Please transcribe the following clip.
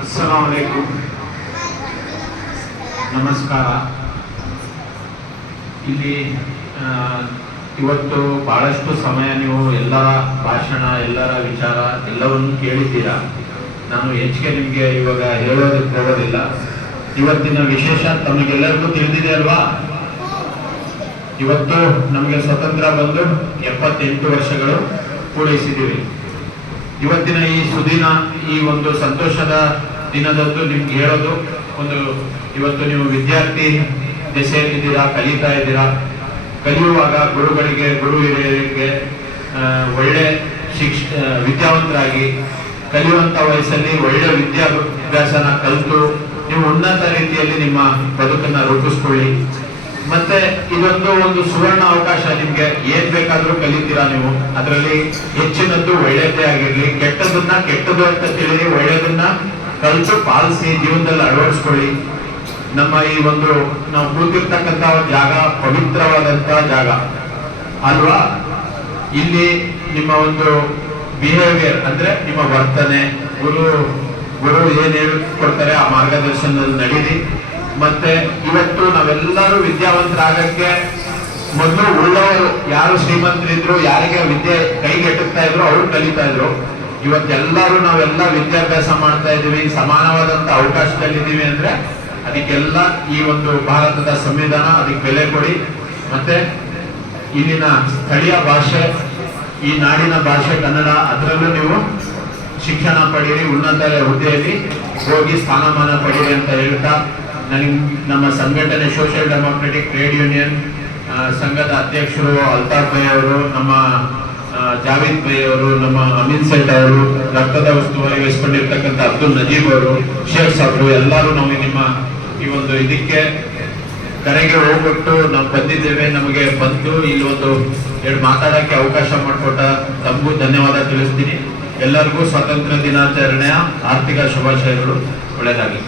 ಅಸ್ಸಲಾಮು ಅಲೈಕುಂ. ನಮಸ್ಕಾರ. ಇಲ್ಲಿ ಇವತ್ತು ಬಹಳಷ್ಟು ಸಮಯ ನೀವು ಎಲ್ಲರ ಭಾಷಣ, ಎಲ್ಲರ ವಿಚಾರ ಎಲ್ಲವನ್ನು ಕೇಳಿದ್ದೀರಾ. ನಾನು ಹೆಚ್ಚಿಗೆ ನಿಮಗೆ ಇವಾಗ ಹೇಳೋದಕ್ಕೆ ಹೋಗೋದಿಲ್ಲ. ಇವತ್ತಿನ ವಿಶೇಷ ತಮಗೆಲ್ಲರಿಗೂ ತಿಳಿದಿದೆ ಅಲ್ವಾ? ಇವತ್ತು ನಮಗೆ ಸ್ವತಂತ್ರ ಬಂದು 78 ವರ್ಷಗಳು ಪೂರೈಸಿದ್ದೀವಿ. ಇವತ್ತಿನ ಈ ಸುದಿನ, ಈ ಒಂದು ಸಂತೋಷದ ದಿನದಂದು ನಿಮ್ಗೆ ಹೇಳೋದು ಒಂದು, ಇವತ್ತು ನೀವು ವಿದ್ಯಾರ್ಥಿ ದೆಸೆಯಲ್ಲಿದ್ದೀರಾ, ಕಲಿತಾ ಇದ್ದೀರಾ. ಕಲಿಯುವಾಗ ಗುರುಗಳಿಗೆ, ಗುರು ಹಿರಿಯರಿಗೆ ಒಳ್ಳೆ ವಿದ್ಯಾವಂತರಾಗಿ ಕಲಿಯುವಂತ ವಯಸ್ಸಲ್ಲಿ ಒಳ್ಳೆ ವಿದ್ಯಾಭ್ಯಾಸನ ಕಲಿತು ನೀವು ಉನ್ನತ ರೀತಿಯಲ್ಲಿ ನಿಮ್ಮ ಬದುಕನ್ನ ರೂಪಿಸ್ಕೊಳ್ಳಿ. ಮತ್ತೆ ಇದೊಂದು ಒಂದು ಸುವರ್ಣ ಅವಕಾಶ. ನಿಮ್ಗೆ ಏನ್ ಬೇಕಾದ್ರೂ ಕಲಿತೀರಾ ನೀವು. ಅದರಲ್ಲಿ ಹೆಚ್ಚಿನದ್ದು ಒಳ್ಳೆಯದೇ ಆಗಿರ್ಲಿ. ಕೆಟ್ಟದನ್ನ ಕೆಟ್ಟದ್ದು ಅಂತ ತಿಳಿರಿ, ಒಳ್ಳೆಯದನ್ನ ಕಲಿತು ಪಾಲಿಸಿ ಜೀವನದಲ್ಲಿ ಅಳವಡಿಸ್ಕೊಳ್ಳಿ. ನಮ್ಮ ಈ ಒಂದು ನಾವು ಕೂತಿರ್ತಕ್ಕಂಥ ಜಾಗ ಪವಿತ್ರವಾದಂತ ಜಾಗ ಅಲ್ವಾ? ಇಲ್ಲಿ ನಿಮ್ಮ ಒಂದು ಬಿಹೇವಿಯರ್ ಅಂದ್ರೆ ನಿಮ್ಮ ವರ್ತನೆ, ಗುರು ಏನ್ ಹೇಳ್ಕೊಡ್ತಾರೆ ಆ ಮಾರ್ಗದರ್ಶನದಲ್ಲಿ ನಡೀರಿ. ಮತ್ತೆ ಇವತ್ತು ನಾವೆಲ್ಲರೂ ವಿದ್ಯಾವಂತರಾಗಕ್ಕೆ ಮೊದಲು ಉಳ್ಳವರು, ಯಾರು ಶ್ರೀಮಂತರಿದ್ರು, ಯಾರಿಗೆ ವಿದ್ಯೆ ಕೈಗೆಟುತ್ತಾ ಇದ್ರು ಅವ್ರು ಕಲಿತಾ ಇದ್ರು. ಇವತ್ತೆಲ್ಲರೂ ನಾವೆಲ್ಲ ವಿದ್ಯಾಭ್ಯಾಸ ಮಾಡ್ತಾ ಇದೀವಿ, ಸಮಾನವಾದಂತ ಅವಕಾಶದಲ್ಲಿದ್ದೀವಿ. ಅಂದ್ರೆ ಅದಕ್ಕೆಲ್ಲ ಈ ಒಂದು ಭಾರತದ ಸಂವಿಧಾನ, ಅದಕ್ಕೆ ಬೆಲೆ ಕೊಡಿ. ಮತ್ತೆ ಇಲ್ಲಿನ ಸ್ಥಳೀಯ ಭಾಷೆ, ಈ ನಾಡಿನ ಭಾಷೆ ಕನ್ನಡ, ಅದರಲ್ಲೂ ನೀವು ಶಿಕ್ಷಣ ಪಡೀರಿ, ಉನ್ನತ ಹುದ್ದೆಯಲ್ಲಿ ಹೋಗಿ ಸ್ಥಾನಮಾನ ಪಡೀರಿ ಅಂತ ಹೇಳ್ತಾ, ನನಗೆ ನಮ್ಮ ಸಂಘಟನೆ ಸೋಷಿಯಲ್ ಡೆಮೋಕ್ರೆಟಿಕ್ ಟ್ರೇಡ್ ಯೂನಿಯನ್ ಸಂಘದ ಅಧ್ಯಕ್ಷರು ಅಲ್ತಾಫ್ ಭೈ ಅವರು, ನಮ್ಮ ಜಾವೇದ್ ಭೈ ಅವರು, ನಮ್ಮ ಅಮೀನ್ ಸೇಠ್ ಅವರು, ರಕ್ತದ ಉಸ್ತುವಾರಿ ವಹಿಸಿಕೊಂಡಿರ್ತಕ್ಕಂಥ ಅಬ್ದುಲ್ ನಜೀಬ್ ಅವರು, ಶೇಖ್ ಸಾಬ್ರು, ಎಲ್ಲರೂ ನಾವು ನಿಮ್ಮ ಈ ಒಂದು ಇದಕ್ಕೆ ಕರೆಗೆ ಹೋಗ್ಬಿಟ್ಟು ನಾವು ಬಂದಿದ್ದೇವೆ. ನಮಗೆ ಬಂದು ಇಲ್ಲಿ ಒಂದು ಎರಡು ಮಾತಾಡಕ್ಕೆ ಅವಕಾಶ ಮಾಡಿಕೊಟ್ಟ ತಮಗೂ ಧನ್ಯವಾದ ತಿಳಿಸ್ತೀನಿ. ಎಲ್ಲರಿಗೂ ಸ್ವಾತಂತ್ರ್ಯ ದಿನಾಚರಣೆಯ ಆರ್ಥಿಕ ಶುಭಾಶಯಗಳು. ಒಳ್ಳೆಯದಾಗಲಿ.